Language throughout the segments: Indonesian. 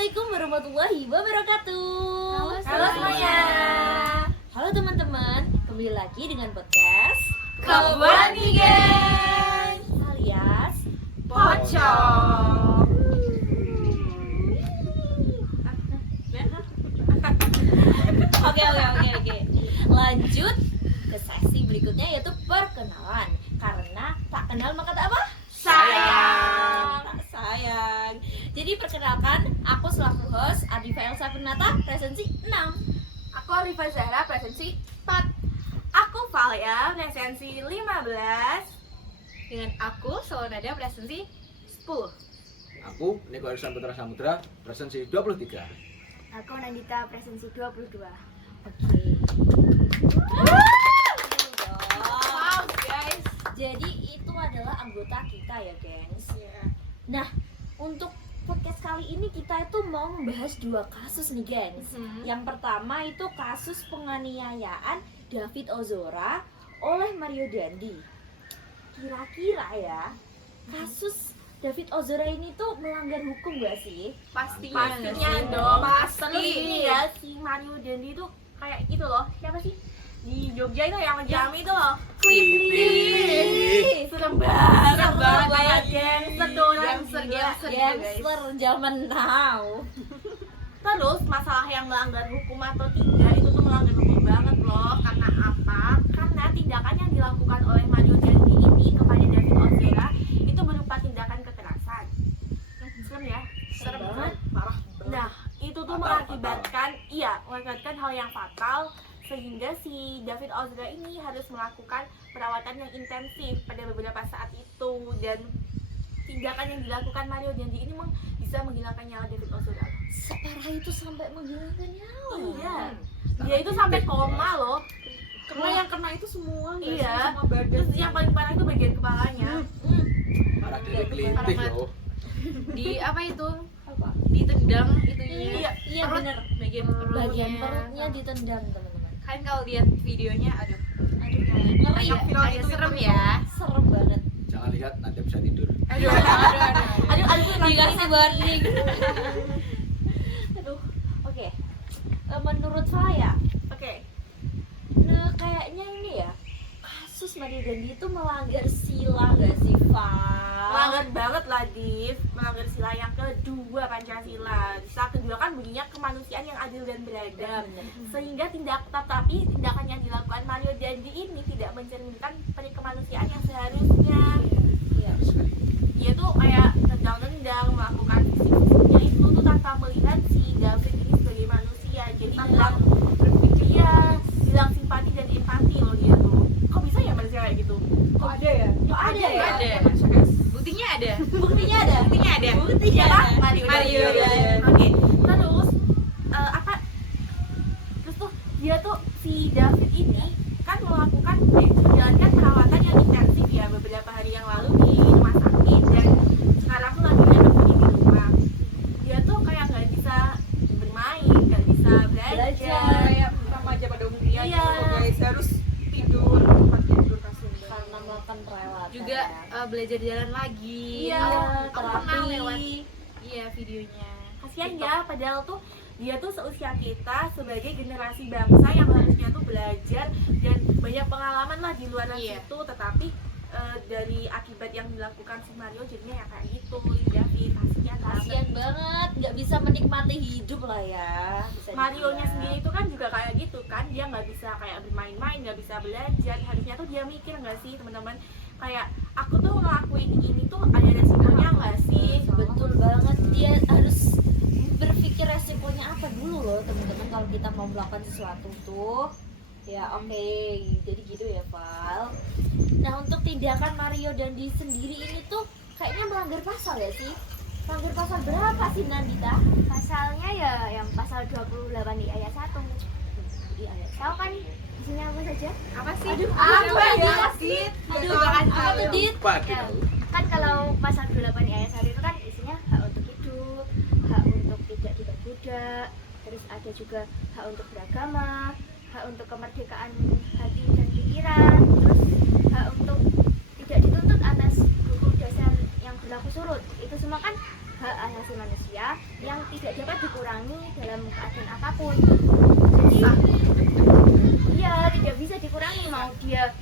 Assalamualaikum warahmatullahi wabarakatuh. Halo semuanya. Halo teman-teman, kembali lagi dengan podcast Kebuan nih geng. alias Pocong. Oke. Lanjut ke sesi berikutnya yaitu perkenalan. Karena tak kenal maka tak apa? Sayang. Tak sayang. Jadi perkenalkan, aku selaku host Adifa Elsa Purnata, presensi 6. Aku Alifa Zahra, presensi 4. Aku Valia, presensi 15. Dengan aku Solonada, presensi 10. Aku Niko Arisan Putra Samudra, presensi 23. Aku Nandita, presensi 22. Oke. Wow guys. Jadi itu adalah anggota kita ya, gengs. Nah, untuk podcast kali ini kita itu mau membahas 2 kasus nih, gengs. Yang pertama itu kasus penganiayaan David Ozora oleh Mario Dandi. Kira-kira ya, kasus David Ozora ini tuh melanggar hukum gak sih? Pastinya Pastinya dong. Pasti. Terus ini ya, si Mario Dandi itu kayak gitu loh. Siapa sih? Di Jogja itu yang ngejam itu loh. Wih, Serem banget. Serem banget. Kayak gangster tuh, gangster gitu, guys. gangster zaman now. Terus masalah yang melanggar hukum atau tidak itu tuh melanggar hukum banget loh. Karena apa? Karena tindakan yang dilakukan oleh Mario Dandi ini kepada David Ozora itu berupa tindakan kekerasan. Serem ya? Serem banget. Parah. Nah, itu tuh mengakibatkan hal yang fatal sehingga si David Ozora ini harus melakukan perawatan yang intensif pada beberapa saat itu, dan tindakan yang dilakukan Mario Dandi ini bisa menghilangkan nyawa David Ozora. Separah itu sampai menghilangkan nyawa. Iya. Dia itu sampai koma loh. Karena yang kena itu semua, nggak sih? Iya. Semua badan. Terus yang paling parah itu bagian kepalanya. Parah dari kelinting loh. Di apa itu? Apa? Ditendang itunya. Iya Perut, bener. Bagian perutnya. Bagian perutnya ditendang, teman-teman. Kan kalau lihat videonya, aduh, Ngeri ya? agak serem ya. Serem banget. Jangan lihat, nanti bisa tidur. Aduh. Dikasih warning. Aduh. Oke. Menurut saya, Oke. nah kayaknya ini ya, kasus Mario Dandi itu melanggar sila gak sih, Val? Melanggar banget lah, Div. Melanggar sila yang kedua, Pancasila. Sila kedua kan bunyinya kemanusiaan yang adil dan beradab. Sehingga tindakan yang dilakukan Mario Dandi ini tidak mencerminkan kemanusiaan yang seharusnya. Iya. Dia tuh kayak tendang-tendang, melakukan fisik-fisiknya itu tuh tanpa melihat si David ini sebagai manusia. Jadi hilang simpati dan empati loh dia tuh. Kok bisa ya manusia kayak gitu? Kok ada ya? Kok ada ya? Ada. Buktinya ada. Buktinya ada. Buktinya ada. Buktinya Siapa? ada. Mario Mario Dandi. Dandi. Oke. Terus terus tuh dia tuh si David ini kan menjalankan perawatan yang intensif ya beberapa hari yang lalu di rumah sakit, dan sekarang tuh lagi di rumah. Dia tuh kayak nggak bisa bermain, nggak bisa belajar. Kayak remaja pada umumnya Iya. gitu guys, harus tidur tempat tidur kasihnya. Karena melakukan perawatan. Juga belajar jalan lagi. Iya, Aku pernah terapi. lewat videonya. Kasian ya, padahal tuh dia tuh seusia kita sebagai generasi bangsa yang harusnya tuh belajar dan banyak pengalaman lah di luar Iya. situ, tetapi dari akibat yang dilakukan si Mario jadinya ya kayak gitu. Si David kasian Kasian banget, nggak bisa menikmati hidup lah ya. Bisa Mario-nya dibilang. sendiri itu kan juga kayak gitu kan, dia nggak bisa kayak bermain-main, nggak bisa belajar. Harusnya tuh dia mikir nggak sih teman-teman, kayak aku tuh ngelakuin ini tuh ada resikonya nggak sih? Betul banget, dia harus berpikir resikonya apa dulu loh teman-teman kalau kita mau melakukan sesuatu tuh. Ya oke, jadi gitu ya Val. Nah untuk tindakan Mario Dandi sendiri ini tuh kayaknya melanggar pasal ya sih? Melanggar pasal berapa sih Nandita? Pasalnya ya yang pasal 28 di ayat 1. Di ayat Tahu kan isinya apa saja? Apa sih? Aduh, apa ya? Dit? Aduh, Jangan apa tahu. tuh Dit? Lupa Ya, gitu. kan kalau pasal 28 di ayat 1 itu kan isinya hak untuk hidup, hak untuk tidak diperbudak, terus ada juga hak untuk beragama, hak untuk kemerdekaan hati dan pikiran, terus hak untuk tidak dituntut atas hukum dasar yang berlaku surut. Itu semua kan hak asasi manusia yang tidak dapat dikurangi dalam keadaan apapun. Jadi iya, tidak bisa dikurangi, mau dia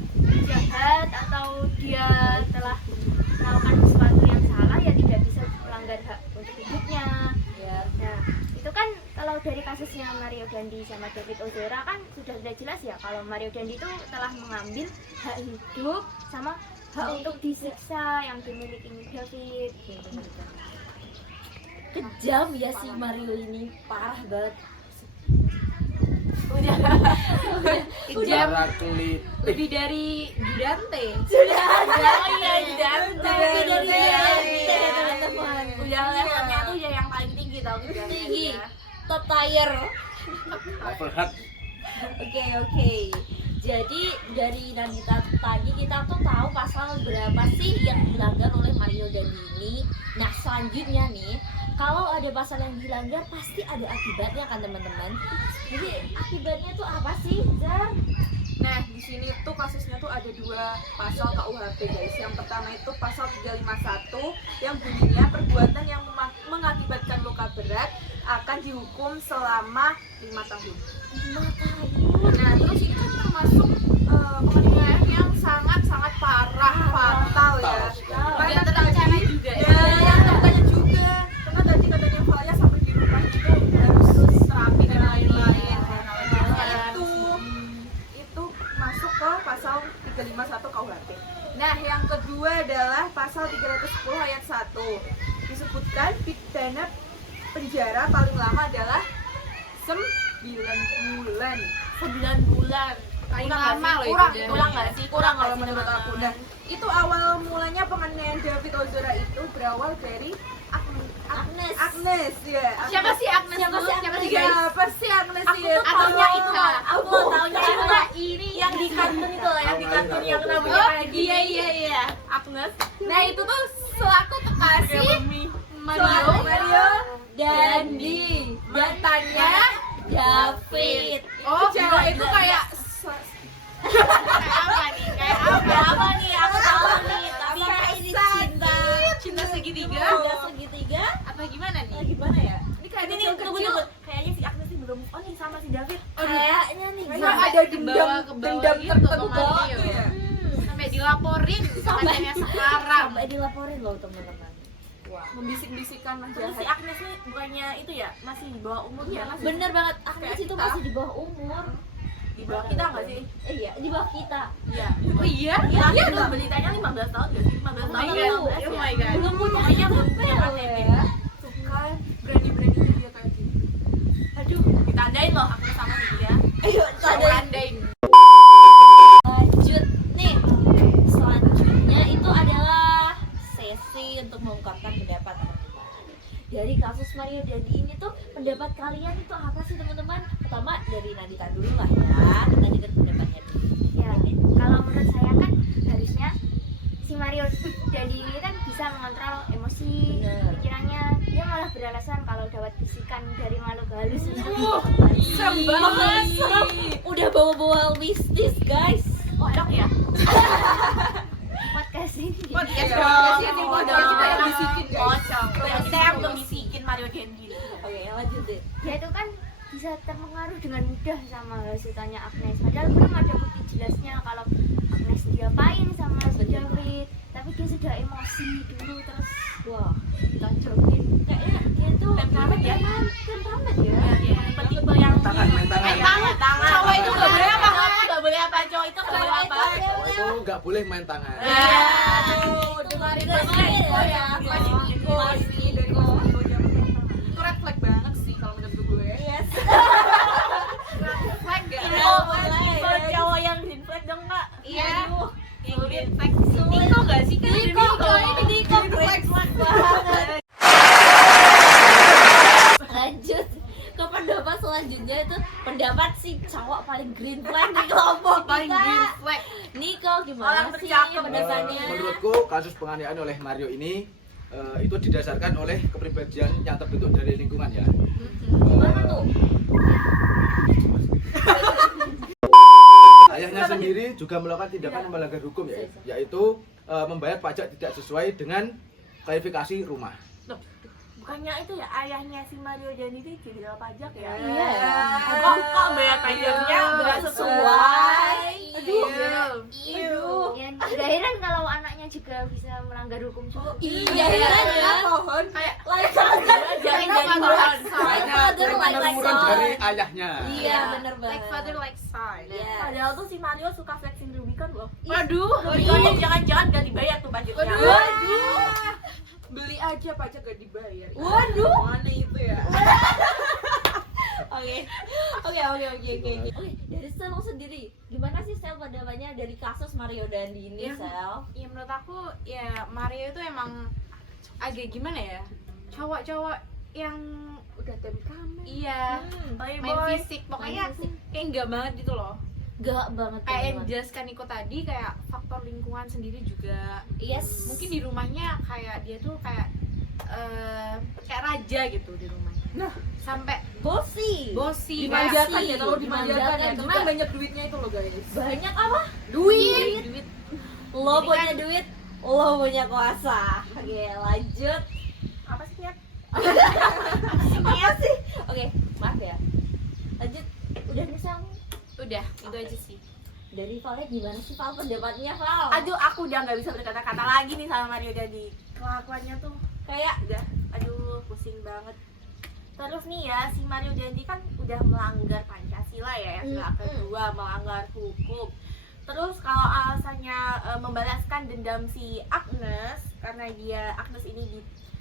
jahat atau dia telah melakukan sesuatu yang salah, ya tidak bisa melanggar hak untuk hidupnya. Ya. Nah, itu kan kalau dari kasusnya Mario Dandi sama David Ozora kan sudah jelas ya, kalau Mario Dandi itu telah mengambil hak hidup sama hak untuk disiksa yang dimiliki David. Kejam ya si Mario ini, parah banget. Kejam. Kulit. Lebih dari Dante. Sudah ada. Oh iya, Dante. Lebih dari Dante, Dante, teman-teman. Udah levelnya tuh udah yang paling tinggi tau Tinggi. Top tier. Level hard. Oke. Jadi dari Nandita tadi kita tuh tahu pasal berapa sih yang dilanggar oleh Mario Dandi ini. Nah selanjutnya nih, kalau ada pasal yang dilanggar pasti ada akibatnya kan teman-teman. Jadi akibatnya tuh apa sih, Zar? Nah, di sini tuh kasusnya tuh ada 2 pasal KUHP guys. Yang pertama itu pasal 351 yang bunyinya perbuatan yang mengakibatkan luka berat akan dihukum selama 5 tahun. 5 tahun. Nah, terus ini kan termasuk penganiayaan yang sangat-sangat parah, fatal ya. Karena terencana tadi- juga ya. Yang terencana juga. Karena tadi katanya Valia sampai di rumah itu harus terapi dan lain-lain. Nah, itu masuk ke pasal 351 KUHP. Nah, yang kedua adalah pasal 310 ayat 1. Disebutkan pidana penjara paling lama adalah 9 bulan. 9 bulan. Paling Kurang lama nggak sih? loh itu. Kurang nggak sih? Kurang nggak kalau sih, menurut aku. teman-teman? Nah, itu awal mulanya penganiayaan David Ozora itu berawal dari Agnes. Agnes ya. Siapa sih Agnes? Siapa dulu? sih Siapa Agnes? sih guys? Siapa sih Agnes Aku ya? tuh taunya Tahu. itu. Aku taunya itu ini yang di kartun itu loh, yang di kartun yang rambutnya Oh, kayak gini. iya. Agnes. Nah, itu tuh selaku kekasih Mario. Mario Dandi. mantannya David. Oh, cewek itu kayak Kayak apa nih? Kayak apa nih? Aku tahu nih, tapi Apakah ini cinta segitiga Cinta segitiga? apa gimana nih? Gimana ya? Ini kayak ini nih, kecil-kecil. tunggu. Kayaknya si Agnes nih belum nih sama si David. Kayaknya nih. Kayaknya Zar. ada dendam gitu tertentu sama Mario. gitu ya. Sampai dilaporin sama pacarnya sekarang. Sampai dilaporin loh teman-teman. Wah. Membisik-bisikan Terus si jahat. Agnes nih bukannya itu ya, masih di bawah umur ya? Masih Bener banget, Agnes Kayak itu kita. masih di bawah umur. di bawah kita nggak sih? Iya, di bawah kita. Iya. Oh iya? Iya, belum beritanya 15 tahun nggak sih? 15 tahun. my atau God. 16 Oh ya? my God. Belum punya Pokoknya belum punya KTP KTP. ya. Tuh kan, berani-beraninya dia kayak gitu. Aduh, ditandain loh aku sama dia. Ayo, tadi Tandain. lanjut nih. Selanjutnya itu adalah sesi untuk mengungkapkan pendapat teman-teman. Dari kasus Mario Dandi ini tuh pendapat kalian itu apa sih teman-teman? Pertama dari Nandita dulu lah ya. Kita dengar pendapatnya dulu. Ya, kalau menurut saya kan harusnya si Mario Dandi ini kan bisa mengontrol emosi, Bener. pikirannya. Dia malah beralasan kalau dapat bisikan dari makhluk halus itu. Serem banget. Serem. Udah bawa-bawa mistis guys. Pojok ya? Podcast ini. Podcast Pojok. ini podcast kita yang bisikin guys. Pojok. Kita yang belum bisikin Mario Dandi. Oke, lanjut deh. Dia itu kan bisa terpengaruh dengan mudah sama hasutannya Agnes. Padahal belum ada bukti jelasnya kalau Agnes diapain sama si David. Tapi dia sudah emosi dulu terus Wah, dikacauin. Kayaknya dia tuh Temperamen ya? Temperamen ya. Iya, tipe yang Tangan, main tangan. tangan. Cowok itu nggak boleh apa? Cowok nggak boleh apa? Cowok itu nggak boleh apa? Cowok itu nggak boleh main tangan. Iya. Dengerin Dengerin ya. ya. Masih Iko, dari Mas Iko zaman itu red flag banget sih kalau menurut gue. Yes. Flag gak? Info cowok yang green flag dong kak. Iya. Yang green flag. Niko gak sih? Kan Niko, ini Niko Green flag banget. Lanjut ke pendapat selanjutnya itu pendapat si cowok paling green flag di kelompok Paling kita. green flag. Niko gimana Orang sih bercakap. pendapatnya? Menurutku kasus penganiayaan oleh Mario ini itu didasarkan oleh kepribadian yang terbentuk dari lingkungan ya. Gimana tuh? Ayahnya sendiri juga melakukan tindakan yang melanggar hukum yaitu membayar pajak tidak sesuai dengan klarifikasi rumah. bukannya itu ya ayahnya si Mario Dandi itu jenderal pajak ya? Iya. Kok bayar pajaknya nggak sesuai? Aduh. Ya nggak heran kalau anaknya juga bisa melanggar hukum juga. Iya ya. pohon Kayak Like jadi father, Karena like keturunan son. dari ayahnya. Iya bener banget. like father like son. Iya. Padahal tuh si Mario suka flexing Rubicon loh. Waduh, Rubiconnya jangan-jangan gak dibayar tuh pajaknya. waduh. Beli aja pajak gak dibayar. Waduh. Mana itu ya? Oke. Dari Sel sendiri, gimana sih Sel pandangannya dari kasus Mario Dandi ini, Ya. Sel? Ya menurut aku ya Mario itu emang agak gimana ya? Cowok-cowok yang udah temperamen. Iya. Main Playboy. fisik pokoknya Main fisik. kayak enggak banget gitu loh. Gak banget. Kayak yang banget. dijelaskan Niko tadi kayak faktor lingkungan sendiri juga. Yes. Mungkin di rumahnya kayak dia tuh kayak kayak raja gitu di rumahnya. Nah, sampai bossy. bosi Dimanjakan ya, kalau dimanjakan ya, karena juga. banyak duitnya itu loh guys. Banyak apa? Duit. Lo Jadi punya kan- duit, lo punya kuasa. Oke, lanjut. Apa sih ya? Apa sih? Oke, maaf ya. Lanjut. Udah misal Udah, itu aja sih. dari Valnya gimana sih Val pendapatnya Val? Aduh, aku udah nggak bisa berkata-kata lagi nih sama Mario Dandi. Kelakuannya tuh kayak udah, aduh pusing banget. Terus nih ya, si Mario Dandi kan udah melanggar Pancasila ya, yang kedua melanggar hukum. Terus kalau alasannya membalaskan dendam si Agnes karena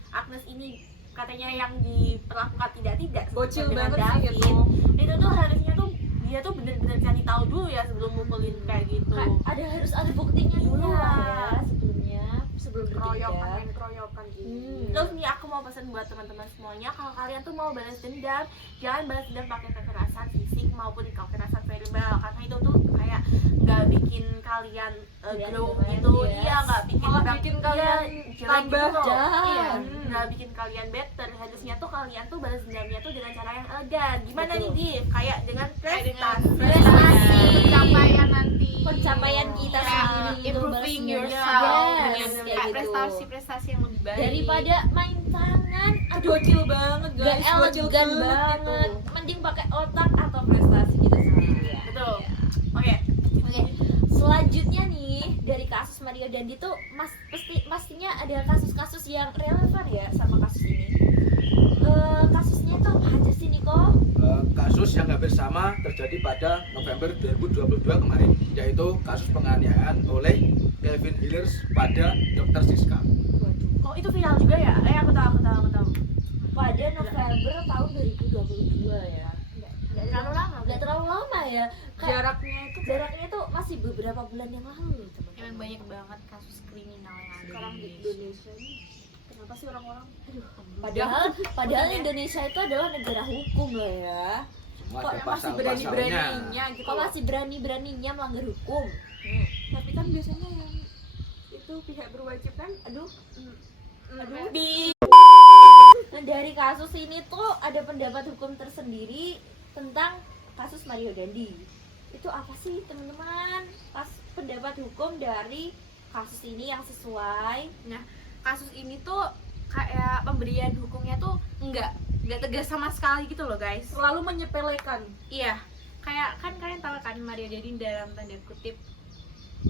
Agnes ini katanya yang diperlakukan tidak Bocil dengan banget sih David. Itu tuh harusnya tuh dia tuh bener-bener cari tahu dulu ya sebelum mukulin kayak gitu. Harus ada buktinya dulu Iya. lah ya sebelum Keroyokan, bertindak. main keroyokan gitu. Terus nih aku mau pesan buat teman-teman semuanya, kalau kalian tuh mau balas dendam, jangan balas dendam pakai kekerasan fisik maupun kekerasan verbal, karena itu tuh kayak nggak bikin kalian grow Kalian gitu. yes. Iya, nggak bikin Malah bikin kalian jelek tambah gitu loh. jahat. Iya, nggak bikin kalian better. Harusnya tuh kalian tuh balas dendamnya tuh dengan cara yang elegan. Gimana Betul. nih, Div? Kayak dengan Prestasi. prestasi. Pencapaian nanti. Pencapaian kita Kayak sendiri itu improving balas yourself dendam. dengan Yes, kayak kayak gitu. prestasi-prestasi yang lebih baik. Daripada main tangan, aduh bocil banget gak elegan banget. Mending pakai otak atau prestasi kita sendiri ya. Betul. Oke. Oke, selanjutnya nih dari kasus Mario Dandi tuh pastinya ada kasus-kasus yang relevan ya sama kasus ini. Kasusnya tuh apa aja sih Niko? Kasus yang hampir sama terjadi pada November 2022 kemarin, yaitu kasus penganiayaan oleh Kevin Hillers pada Dr. Siska. Oh, itu viral juga ya? Aku tahu. Pada November tahun 2022 ya. Nggak terlalu lama. Nggak terlalu lama ya. Kayak Jaraknya itu jaraknya tuh masih beberapa bulan yang lalu teman-teman. emang banyak banget kasus kriminal yang ada Sekarang di di Indonesia. Indonesia kenapa sih orang-orang? Padahal Indonesia itu adalah negara hukum loh ya. Semua Kok ada masih pasal-pasalnya. berani-beraninya gitu. Kok masih berani-beraninya melanggar hukum? Tapi kan biasanya yang itu pihak berwajib kan, aduh, Di Nah, dari kasus ini tuh ada pendapat hukum tersendiri tentang kasus Mario Dandi. Itu apa sih teman-teman? Pendapat hukum dari kasus ini yang sesuai. kasus ini tuh kayak pemberian hukumnya tuh nggak tegas sama sekali gitu loh guys. selalu menyepelekan. Iya, kayak kan kalian tahu kan Mario Dandi dalam tanda kutip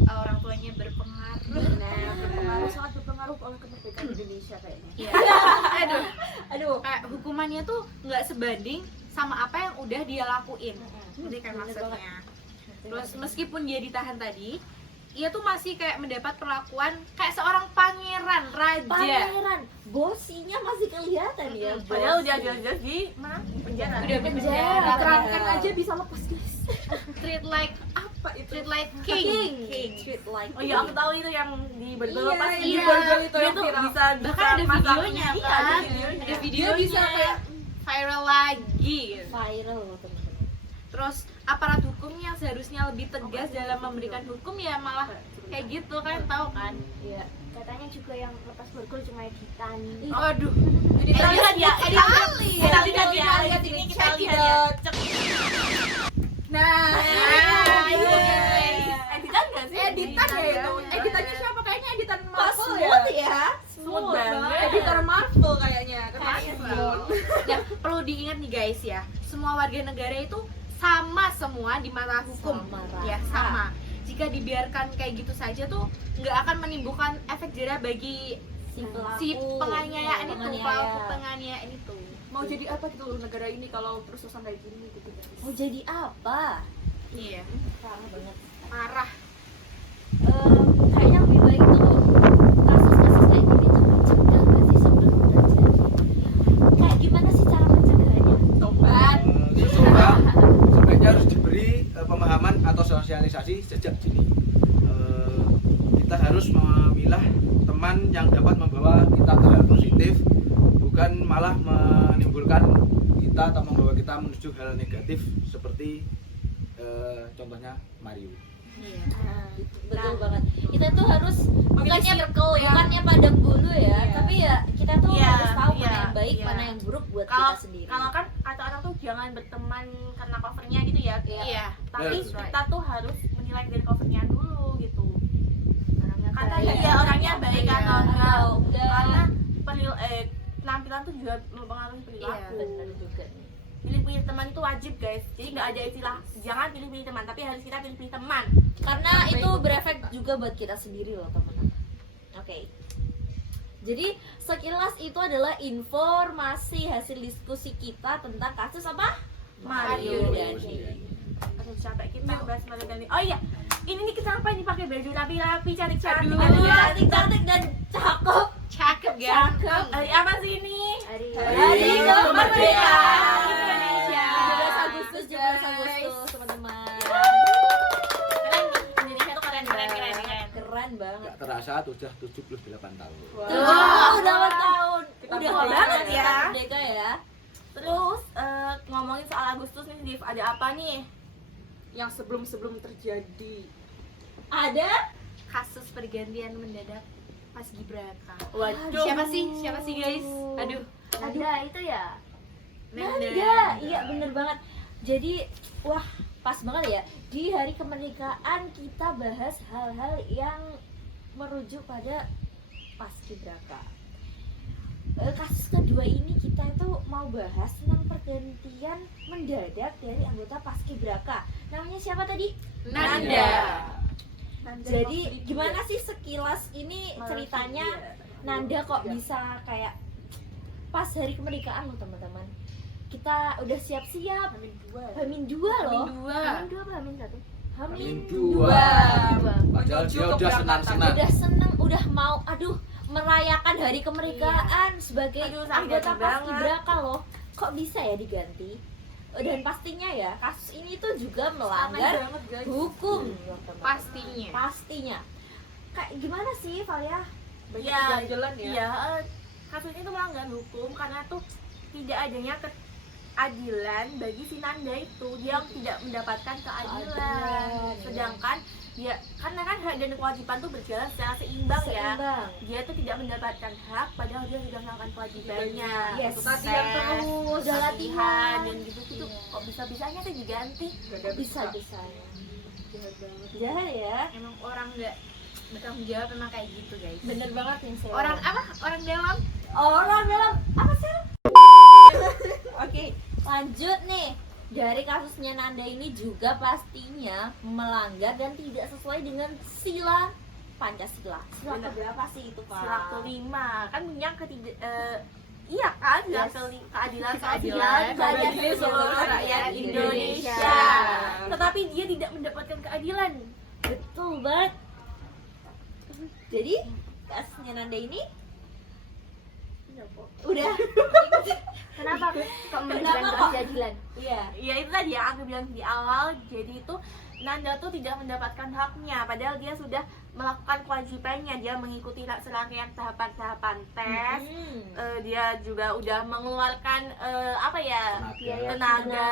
orang tuanya berpengaruh. Sangat berpengaruh oleh kemerdekaan Indonesia kayaknya. Iya. Aduh, Kayak hukumannya tuh nggak sebanding sama apa yang udah dia lakuin. Jadi kan bener maksudnya. Terus meskipun dia ditahan tadi, ia tuh masih kayak mendapat perlakuan kayak seorang pangeran, raja. pangeran, bosinya masih kelihatan ya. Padahal bosi. udah jelas-jelas di mana? Penjara. Udah penjara. Diterangkan Ya. aja bisa lepas guys. Treat like apa itu? Treat like King. king. Treat like Oh iya, aku tahu itu yang di Borgol Iya, pas iya. di Borgol itu Dia yang tuh viral. Bisa Bahkan ada masak. videonya Iya, kan. ada videonya. Ada videonya bisa kayak viral lagi. viral teman-teman. Terus aparat hukum yang seharusnya lebih tegas dalam memberikan hukum ya malah kayak gitu kan, tahu kan? Iya. Katanya juga yang lepas borgol cuma editan. Aduh. Kita lihat ya, kita lihat ya, lihat di sini ini, kita check lihat it ya. out. Nah, Itu iya. editan nggak sih? Editan ya itu. Editannya siapa? Kayaknya editan Pas Marvel smooth ya. Smooth banget. Editor Marvel kayaknya. Kayaknya diingat nih guys ya, semua warga negara itu sama semua di mata hukum. Sama Ya, rata. sama. Jika dibiarkan kayak gitu saja tuh nggak akan menimbulkan efek jerah bagi Si pelaku, si penganiayaan itu, penganiaya. pelaku penganiayaan itu. Mau jadi apa gitu loh negara ini kalau terus-terusan kayak gini gitu guys. Mau jadi apa? Iya, Parah banget. parah. Kayaknya lebih baik tuh kasus-kasus kayak gini tuh dicegah nggak sih sebelum terjadi? Kayak gimana sih cara mencegahnya? Tobat. Sebaiknya harus diberi pemahaman atau sosialisasi sejak dini. Kita harus memilah teman yang dapat membawa kita ke hal positif, bukan malah menimbulkan kita atau membawa kita menuju hal negatif seperti contohnya Mario. Iya. Betul banget. Kita tuh harus bukannya circle ya. bukannya pandang bulu ya, Iya. tapi ya kita tuh Iya, harus tahu iya, mana yang baik, iya. mana yang buruk buat Kalau kita sendiri. kalau kan kata orang tuh jangan berteman karena covernya gitu ya. Iya. Tapi That's kita tuh harus menilai dari covernya dulu gitu. Orangnya Kata baik. dia orangnya baik Iya. atau enggak. Atau enggak. Karena penampilan tuh juga mempengaruhi perilaku. Iya, bener juga nih. Pilih-pilih teman itu wajib guys. Jadi nggak ada istilah jangan pilih-pilih teman, tapi harus kita pilih-pilih teman. Karena itu berefek juga buat kita sendiri loh teman-teman. Oke. Jadi sekilas itu adalah informasi hasil diskusi kita tentang kasus apa? Mario Dandi. Aduh capek kita bahas Mario Dandi. Oh iya, ini nih kita apa ini pakai baju rapi-rapi, cantik-cantik. Aduh. Cantik-cantik dan cakep. Cakep ya. Cakep. Hari apa sih ini? Hari Hari kemerdekaan Indonesia. Indonesia. 17 Agustus, 17 Agustus, teman-teman. Keren, Indonesia tuh keren. Keren banget. Gak terasa sudah 78 tahun. Tuh, udah tahun. Kita Udah tua banget ya. Merdeka ya. Terus ngomongin soal Agustus nih, Div, ada apa nih? Yang sebelum terjadi Ada kasus pergantian mendadak pas Gibraka. Waduh. Siapa sih guys? Aduh. Nanda itu ya. Nanda, iya bener banget. Jadi, wah pas banget ya. Di hari kemerdekaan kita bahas hal-hal yang merujuk pada Paskibraka. Kasus kedua ini kita itu mau bahas tentang pergantian mendadak dari anggota Paskibraka. Namanya siapa tadi? Nanda. Jadi gimana sih sekilas ini ceritanya Nanda kok bisa kayak pas hari kemerdekaan loh teman-teman. Kita udah siap-siap Hamin 2 loh. Hamin 2 apa Hamin 1? Hamin Dua. 2. Padahal dia udah keberangkatan. senang-senang. Udah seneng, udah mau merayakan hari kemerdekaan sebagai Aduh, anggota sakit banget. Paskibraka loh. Kok bisa ya diganti? Dan pastinya ya kasus ini tuh juga melanggar banget guys. hukum loh, teman-teman. Pastinya. Pastinya. Kayak gimana sih Valia? Iya, jalan ya. Iya, kasus ini tuh melanggar hukum karena tuh tidak adanya keadilan bagi si Nanda itu. Dia tidak mendapatkan keadilan. Keadilan, Sedangkan dia karena kan hak dan kewajiban tuh berjalan secara seimbang ya. Seimbang. Dia tuh tidak mendapatkan hak padahal dia sudah melakukan kewajibannya. Yes. Untuk Latihan tes, terus, udah latihan. dan gitu-gitu. Kok bisa-bisanya tuh diganti? Bisa jahat ya. Emang orang nggak bertanggung jawab emang kayak gitu guys. Bener banget nih saya. Orang apa? Orang dalam. orang dalam apa sih? Oke, lanjut nih. Dari kasusnya Nanda ini juga pastinya melanggar dan tidak sesuai dengan sila Pancasila. Sila Bener. berapa sih itu, Pak? Sila kelima kan yang ketiga iya kan Yes. keadilan Keadilan bagi bagi seluruh seluruh rakyat rakyat Indonesia. Indonesia. Tetapi dia tidak mendapatkan keadilan. Betul banget. Jadi kasusnya Nanda ini udah Kenapa kok memberikan kok? keadilan? iya. Ya itu tadi yang aku bilang di awal. Jadi itu Nanda tuh tidak mendapatkan haknya padahal dia sudah melakukan kewajibannya. Dia mengikuti serangkaian tahapan-tahapan tes. Dia juga udah mengeluarkan apa ya, tenaga,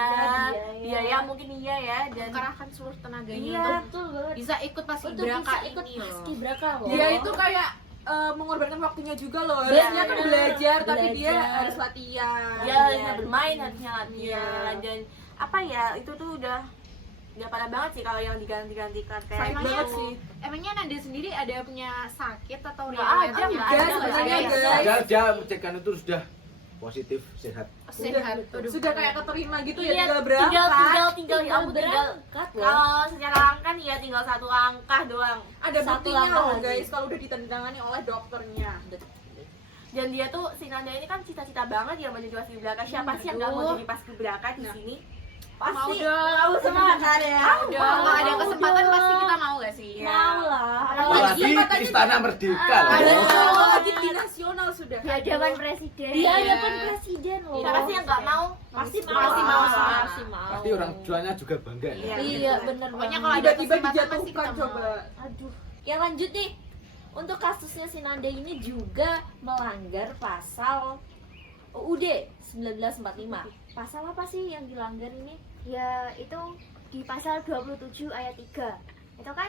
biaya mungkin iya ya, dan Mengerahkan seluruh tenaganya Iya. untuk Betul banget. bisa ikut pas Untuk Gibraka bisa ikut ini loh. Paskibraka loh. Dia itu kayak mengorbankan waktunya juga loh. Bener. Harusnya kan belajar, tapi dia Belajar. harus latihan. dia harusnya bermain, harusnya latihan, Iya. dan apa ya, itu tuh udah parah banget sih kalau yang diganti-gantikan kayak Sayang banget gitu. sih. Emangnya Nanda sendiri ada punya sakit atau Nggak riwayat ada, yang nggak gas ada, sebenarnya nggak ada. guys? Padahal dia mencekan itu sudah positif sehat. Sudah kayak keterima gitu ya, Iya, tinggal berangkat. tinggal ya ampun, tinggal berangkat loh. kalau secara angka nih ya tinggal 1 langkah doang. Ada Satu buktinya langkah loh lagi. guys kalau udah ditandangani oleh dokternya. Dan dia tuh si Nanda ini kan cita-cita banget ya menjadi paskibraka. Siapa sih yang gak mau Aduh. jadi paskibraka di Nah. sini? Mau Pasti dong. mau semangat ya. Kalau ada kesempatan pasti kita mau gak sih? Mau lah. Apalagi Istana Merdeka loh. Apalagi di nasional sudah. di hadapan presiden. Dia ya kan presiden loh. Siapa sih yang gak mau? Pasti mau. Pasti mau. Pasti mau. Pasti orang tuanya juga bangga ya. Iya bener Pokoknya banget. kalau tiba-tiba dijatuhkan coba. Aduh. Ya lanjut nih. Untuk kasusnya si Nanda ini juga melanggar pasal UUD 1945. Pasal apa sih yang dilanggar ini? Ya itu di pasal 27 ayat 3. Itu kan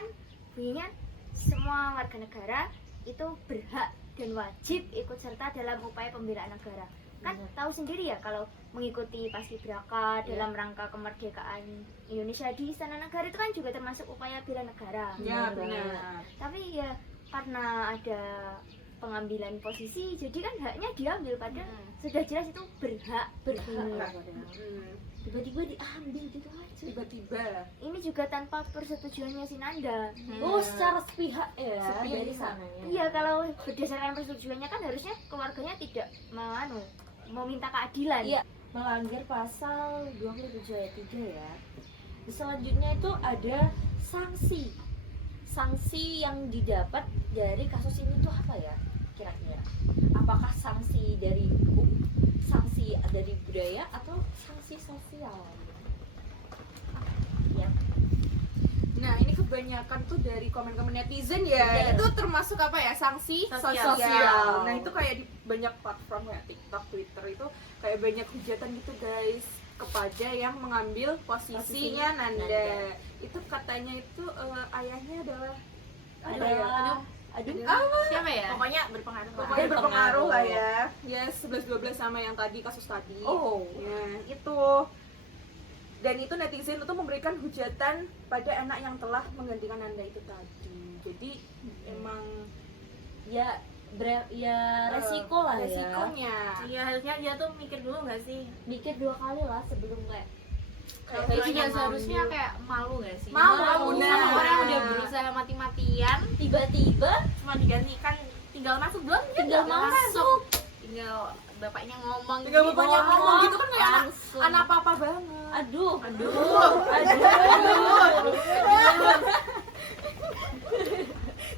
bunyinya semua warga negara itu berhak dan wajib ikut serta dalam upaya pembelaan negara. Kan Benar. tahu sendiri ya kalau mengikuti paskibraka dalam rangka kemerdekaan Indonesia di Istana Negara itu kan juga termasuk upaya bela negara. Ya Benar. benar. Tapi ya karena ada pengambilan posisi jadi kan haknya diambil padahal sudah jelas itu berhak. Tiba-tiba diambil gitu aja. Tiba-tiba. Ini juga tanpa persetujuannya si Nanda. Oh, secara sepihak ya Sepihak. dari sananya. Iya, kalau berdasarkan persetujuannya kan harusnya keluarganya tidak meminta keadilan. Iya, melanggar pasal 27 ayat 3 ya. Selanjutnya itu ada sanksi. Sanksi yang didapat dari kasus ini tuh apa ya? Kira-kira. Apakah sanksi dari hukum, sanksi dari budaya atau sanksi sosial? Ya. Nah ini kebanyakan tuh dari komen-komen netizen ya. Bener. Itu termasuk apa ya, sanksi Sosial. sosial. Nah itu kayak di banyak platform ya, TikTok, Twitter itu kayak banyak hujatan gitu guys kepada yang mengambil posisinya Nanda. Nanda. Itu katanya itu ayahnya adalah Aduh, siapa ya? Pokoknya berpengaruh. Pokoknya berpengaruh lah ya. Ya 11-12 sama yang tadi, kasus tadi. Oh. Ya itu. Dan itu netizen itu memberikan hujatan pada anak yang telah menggantikan Nanda itu tadi. Jadi emang ya resiko lah ya. resikonya. Iya, harusnya dia tuh mikir dulu gak sih? Mikir 2 kali lah sebelum kayak Kayak juga seharusnya kayak malu gak sih? Mau, Sama nah. orang yang udah berusaha mati-matian tiba-tiba cuma digantikan tinggal masuk doang dia tinggal nggak masuk. tinggal bapaknya ngomong Tinggal gitu. bapaknya ngomong gitu kan kayak anak, Langsung. anak papa banget. Aduh.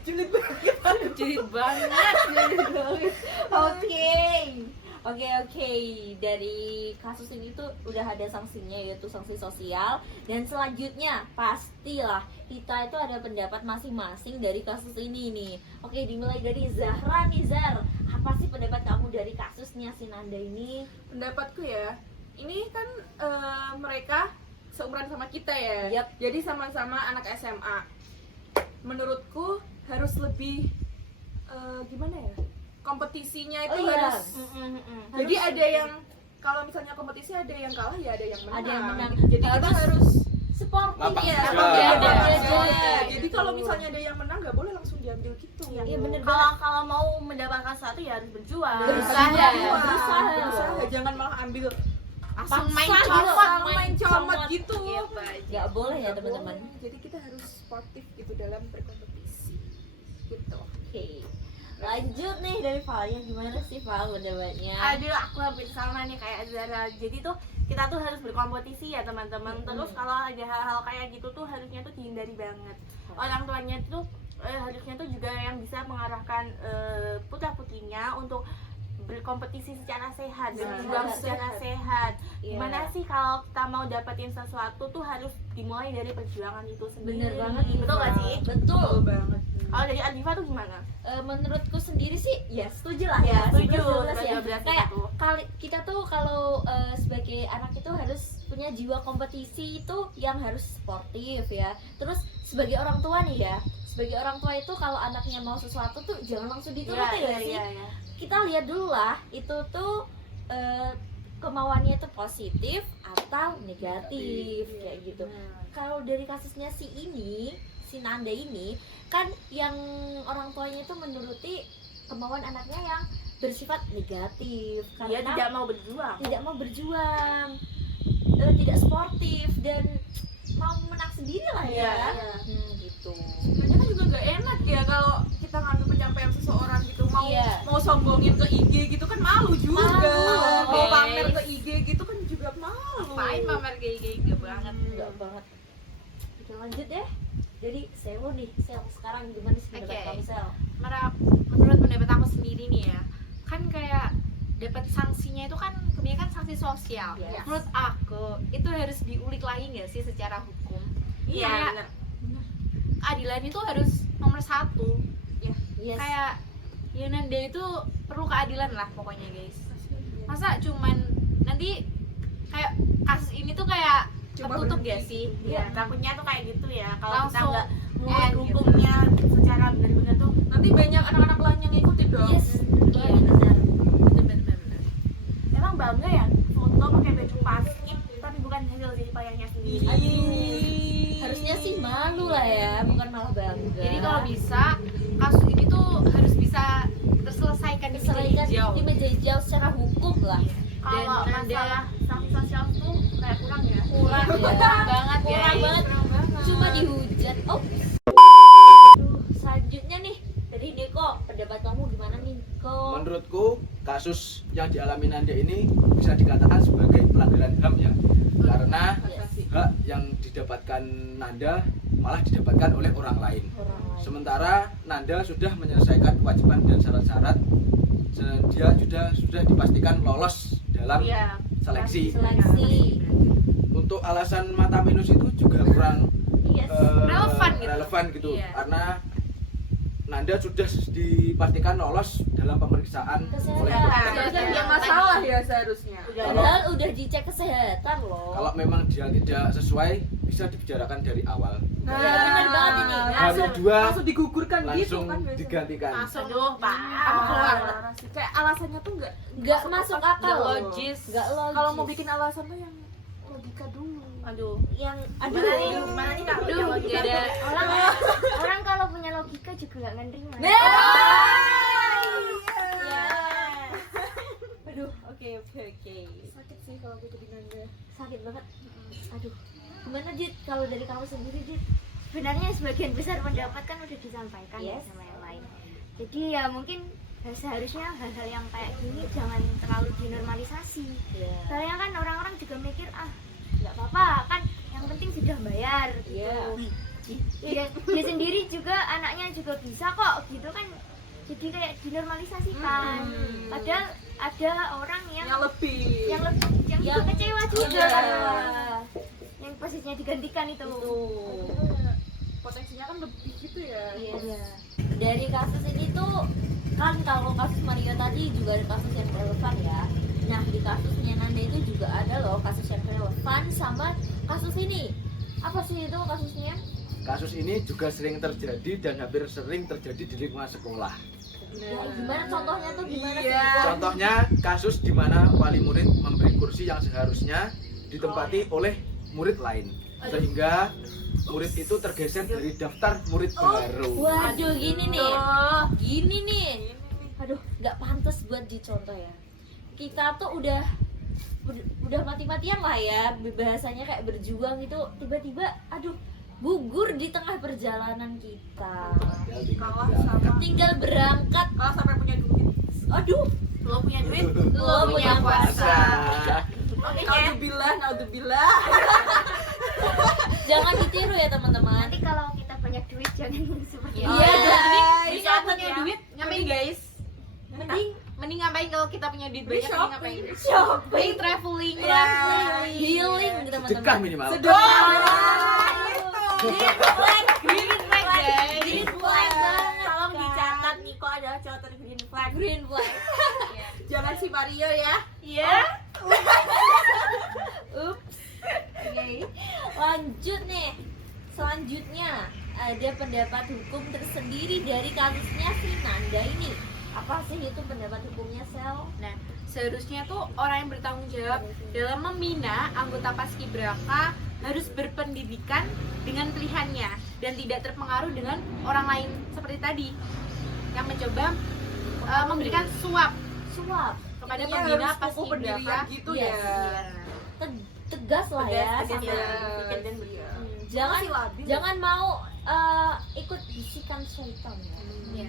Julid banget. Jadi banget. Oke. Dari kasus ini tuh udah ada sanksinya, yaitu sanksi sosial. Dan selanjutnya pastilah kita itu ada pendapat masing-masing dari kasus ini nih. Oke, dimulai dari Zahra nih, Zar. Apa sih pendapat kamu dari kasusnya si Nanda ini? Pendapatku ya, ini kan mereka seumuran sama kita ya. Yap. Jadi sama-sama anak SMA. Menurutku harus lebih gimana ya? Kompetisinya itu Oh, iya. harus. Jadi ada yang kalau misalnya kompetisi ada yang kalah ya ada yang menang. Ada yang menang. Jadi kita harus Sportif Lapang ya. dada. lapang Iya, dada iya. aja. Jadi kalau misalnya ada yang menang nggak boleh langsung diambil gitu. Iya, bener Kalau mau mendapatkan sesuatu ya harus berjuang. Berusaha. Jangan malah ambil Langsung Paksa main gitu. comot, main comot gitu. Iya, Pak. Nggak boleh ya Nggak teman-teman. boleh. Jadi kita harus sportif gitu dalam berkompetisi. Gitu. Oke. Lanjut nih dari Valia, gimana sih Val pendapatnya? Aduh, aku hampir sama nih kayak Zara. Jadi tuh kita tuh harus berkompetisi ya teman-teman. Terus kalau ada hal-hal kayak gitu tuh harusnya tuh dihindari banget. Orang tuanya tuh harusnya tuh juga yang bisa mengarahkan putra-putrinya untuk berkompetisi secara sehat, berjuang secara sehat. Iya. Gimana sih kalau kita mau dapetin sesuatu tuh harus dimulai dari perjuangan itu sendiri. Bener banget nih, Betul gak sih? Betul. banget. Kalau dari Adifa tuh gimana? Menurutku sendiri sih ya setuju lah ya. Setuju. 11-12 ya. 11 Kayak itu. kita tuh kalau sebagai anak itu harus punya jiwa kompetisi itu yang harus sportif ya. Terus sebagai orang tua nih ya, sebagai orang tua itu kalau anaknya mau sesuatu tuh jangan langsung dituruti ya sih. Iya. Kita lihat dulu lah itu tuh kemauannya itu positif atau negatif kayak gitu. Kalau dari kasusnya si Nanda ini kan yang orang tuanya itu menuruti kemauan anaknya yang bersifat negatif Dia karena tidak mau berjuang. tidak sportif dan mau menang sendiri lah ya. Iya. Gitu. Sebenarnya kan juga nggak enak ya kalau kita ngambil pencapaian seseorang gitu, mau Iya. mau sombongin ke IG gitu kan malu juga, Malu, mau guys. pamer ke IG gitu kan juga malu. Ngapain pamer kayak gitu banget. Enggak banget. Oke, lanjut deh. Jadi Sel nih, Sel sekarang gimana sih pendapat Oke. kamu Sel? Menurut pendapat aku sendiri nih ya, kan kayak dapat sanksinya itu kan kebanyakan sanksi sosial. Yes. Menurut aku itu harus diulik lagi nggak sih secara hukum? Iya, Kayak benar. keadilan itu harus nomor satu. Yes. Kayak ya Nanda itu perlu keadilan lah pokoknya guys. Masa cuman nanti kayak kasus ini tuh kayak Cuma tertutup berhenti. gak sih? Iya, takutnya tuh kayak gitu ya. Kalau kita Langsung nggak ngulik end gitu. hukumnya secara benar-benar tuh Nanti banyak anak-anak lain yang ngikutin dong. Yes. Iya. Benar. Bener-bener. emang bangga ya foto pakai baju paskib tapi bukan hasil jerih payahnya sendiri. Harusnya sih malu lah ya, bukan malah bangga. Jadi kalau bisa kasus ini tuh harus bisa terselesaikan di meja diselesaikan hijau. di meja hijau secara hukum lah. Kalau Dan masalah sanksi sosial tuh kayak kurang ya. Kurang ya. Kurang banget Kurang guys. banget. Cuma dihujat. Oh. Selanjutnya nih dari Niko, pendapat kamu gimana nih Niko? Menurutku kasus yang dialami Nanda ini bisa dikatakan sebagai pelanggaran HAM ya, karena Yes. hak yang didapatkan Nanda malah didapatkan oleh orang lain. Orang lain. Sementara Nanda sudah menyelesaikan kewajiban dan syarat-syarat, dia sudah dipastikan lolos dalam Iya. seleksi. Seleksi. Untuk alasan mata minus itu juga kurang Yes. Relevan gitu. gitu. Iya. Karena Nanda sudah dipastikan lolos dalam pemeriksaan Kesehatan. oleh Kesehatan. Tapi kan nggak masalah ya seharusnya. Padahal udah dicek kesehatan loh. kalau memang dia tidak sesuai bisa dibicarakan dari awal. Iya, bener banget ini. Langsung dua langsung digugurkan gitu langsung kan biasanya. digantikan. Langsung Aduh, Pak. Kamu keluar. Parah sih. Kayak alasannya tuh Nggak masuk akal Nggak loh. logis. Nggak logis. kalau mau bikin alasan tuh yang logika dulu. Aduh. yang Gimana nih Kak? Aduh, Logika jadi tuh. Orang kalau punya logika juga nggak nerima. Aduh, oke. Sakit sih kalau gue jadi Nanda. Sakit banget. Aduh. Gimana Jit? Kalau dari kamu sendiri Jit? Sebenarnya sebagian besar pendapat kan udah disampaikan ya Yes. sama yang lain. Jadi ya mungkin seharusnya hal-hal yang kayak gini jangan terlalu dinormalisasi. Iya. Soalnya kan orang-orang juga mikir nggak apa-apa kan, yang penting sudah bayar gitu. Iya. Dia sendiri juga anaknya juga bisa kok gitu kan, jadi kayak dinormalisasikan. Padahal ada orang yang Yang lebih. yang Yang- kecewa juga Iya. yang posisinya digantikan itu. Potensinya kan lebih gitu ya. Iya. Dari kasus ini tuh kan kalau kasus Mario tadi juga ada kasus yang relevan ya. Nah di kasusnya Nanda itu juga ada loh kasus yang relevan sama kasus ini. Apa sih itu kasusnya? Kasus ini juga sering terjadi dan hampir sering terjadi di lingkungan sekolah. Ya, gimana contohnya tuh gimana sih? Iya. Niko? Contohnya kasus di mana wali murid memberi kursi yang seharusnya ditempati oleh murid lain, sehingga murid itu tergeser dari daftar murid baru. Waduh gini nih. Tuh. Gini nih. Aduh, nggak pantas buat dicontoh ya. Kita tuh udah mati-matian lah ya, bahasanya kayak berjuang itu tiba-tiba aduh gugur di tengah perjalanan kita. Kalah sama. Tinggal berangkat. Kalah sampai punya duit. Aduh, Lo punya duit, lo punya kuasa. oke ya. Naudzubillah. Jangan ditiru ya teman-teman. Nanti kalau kita banyak duit jangan seperti Iya. Jadi kalau Dicatat punya ya. duit ngapain guys? Mending Ngapain kalau kita punya duit banyak mending ngapain? shopping, Traveling. healing Sedekah teman-teman. minimal. Green flag guys. Green flag banget. Tolong dicatat Niko adalah cowok green flag. Green flag. Jangan si Mario ya. Iya. Ups. Oke. Lanjut nih. Selanjutnya ada pendapat hukum tersendiri dari kasusnya si Nanda ini. Apa sih itu pendapat hukumnya, Sel? Nah, seharusnya tuh orang yang bertanggung jawab dalam membina anggota paskibraka harus berpendidikan dengan pilihannya dan tidak terpengaruh dengan orang lain seperti tadi yang mencoba memberikan suap suap. kepada Ini pembina harus pas kuku pendirian gitu Yes. ya. Tegas lah ya. Tegas, sama- tegas, dan benar. Jangan Masih labil. jangan mau ikut bisikan syaitan ya. Iya.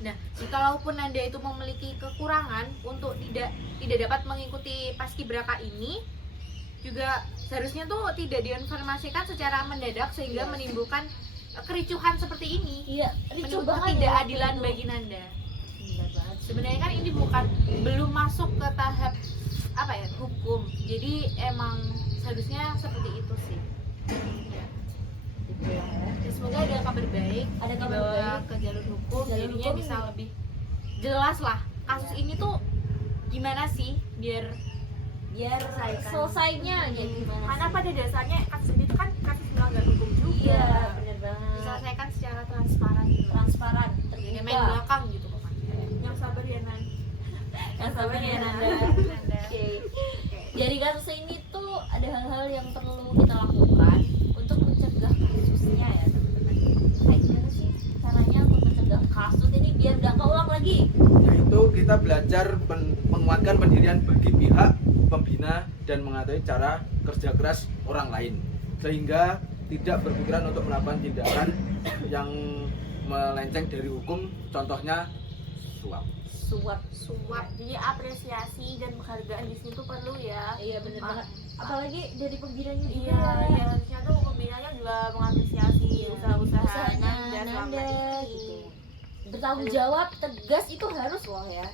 Nah, jikalaupun Anda itu memiliki kekurangan untuk tidak dapat mengikuti paskibraka ini, juga seharusnya tuh tidak diinformasikan secara mendadak sehingga menimbulkan kericuhan seperti ini. Iya, ricu Menurut banget ketidakadilan ya. bagi Nanda. Benar banget. Sebenarnya kan ini belum masuk ke tahap apa ya, hukum. Jadi emang seharusnya seperti itu sih. Ya. Gitu lah ya. Ya, semoga ada kabar baik, Ada kabar dibawa baik. ke jalur hukum, Jalur jadinya hukum. bisa lebih jelas lah kasus ini tuh gimana sih biar Biar selesainya ya gimana? Karena sih? pada dasarnya kasus ini kan kasus melanggar hukum juga. Iya, benar banget. diselesaikan secara transparan gitu. Transparan, Jadi main terbuka. belakang gitu pokoknya. Yang sabar ya Nan. Yang sabar ya Nanda. Nanda. Oke. Dari kasus ini tuh ada hal-hal yang perlu kita lakukan untuk mencegah kasusnya ya teman-teman. Kayak gimana sih caranya untuk mencegah kasus ini biar nggak keulang lagi? Yaitu kita belajar menguatkan pendirian bagi pihak pembina dan mengetahui cara kerja keras orang lain sehingga tidak berpikiran untuk melakukan tindakan yang melenceng dari hukum, contohnya suap. Suap. Jadi apresiasi dan penghargaan di sini tuh perlu ya. Iya benar banget. Apalagi dari pembinanya juga. Iya, ya harusnya tuh pembinanya juga mengapresiasi usaha-usaha Usahanya Nanda selama Nanda ini. gitu. Bertanggung jawab, tegas itu harus loh ya.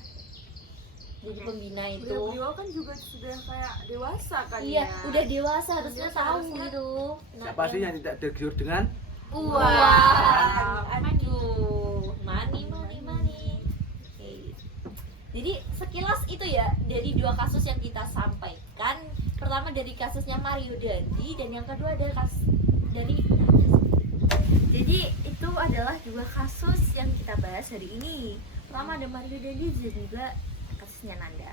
Jadi pembina itu. Beliau kan juga sudah kayak dewasa kan Iya, ya. udah dewasa harusnya Iya, tahu seharusnya. gitu. Siapa sih yang tidak tergiur dengan Wah, aduh, money. Oke. Jadi sekilas itu ya dari dua kasus yang kita sampaikan. Pertama dari kasusnya Mario Dandi dan yang kedua ada kasus dari Nanda. Jadi itu adalah dua kasus yang kita bahas hari ini. Pertama ada Mario Dandi dan juga kasusnya Nanda.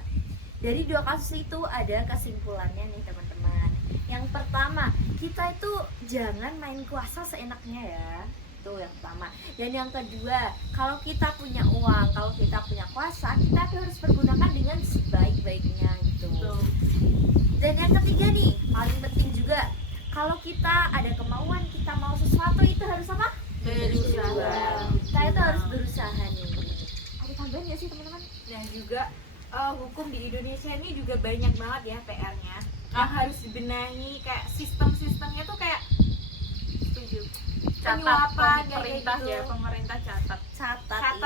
Dari dua kasus itu ada kesimpulannya nih teman-teman. Yang pertama, kita itu jangan main kuasa seenaknya ya. Itu yang pertama. Dan yang kedua, kalau kita punya uang, kalau kita punya kuasa, kita tuh harus pergunakan dengan sebaik-baiknya gitu. Dan yang ketiga nih, paling penting juga, kalau kita ada kemauan, kita mau sesuatu itu harus apa? Berusaha. Kita itu harus berusaha nih. Ada tambahan nggak sih teman-teman? Dan juga hukum di Indonesia ini juga banyak banget ya PR-nya yang harus dibenahi, kayak sistem-sistemnya tuh kayak penyuapan kayak pemerintah gitu. ya, pemerintah catat. Catat.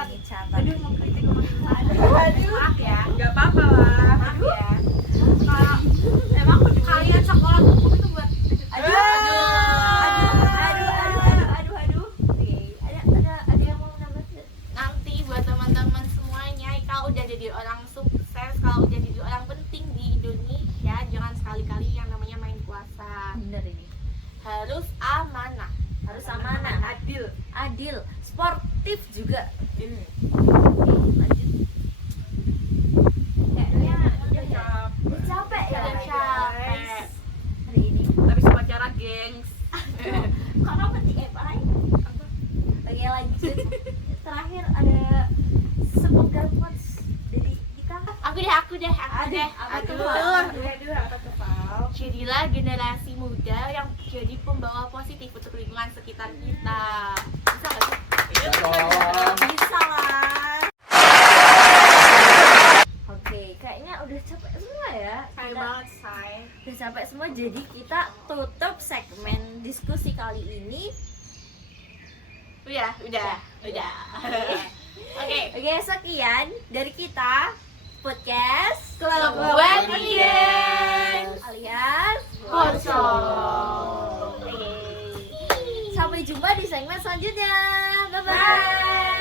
Aduh, mau kritik pemerintah. Maaf ya. Nggak apa-apa lah. Maaf ya. Kalau emang kalian sekolah hukum itu buat Aduh. Oke, ada yang mau nambah? Nanti buat teman-teman semuanya, kalau udah jadi orang sukses, kalau udah jadi orang penting di Indonesia, jangan sekali-kali yang namanya main kuasa. Bener ini. Harus amanah. Harus amanah, adil, sportif juga. Oke, lanjut. Kayaknya udah ya. Udah capek ya. Udah capek. Hari ini. Tapi sama cara gengs. Karena penting Pak. Oke, lanjut. Terakhir ada sepenggal quotes dari Dika. Aku deh. Apa tuh, Pal? Jadilah generasi muda yang jadi pembawa positif untuk lingkungan sekitar kita. Bisa nggak sih? Bisa lah. Oke, kayaknya udah capek semua ya. Kayak Kita banget, say. udah capek semua, jadi kita tutup segmen diskusi kali ini. Udah. Oke. Oke, sekian dari kita podcast Kelompok Geng alias Kosong. Oke. Sampai jumpa di segmen selanjutnya. Bye bye.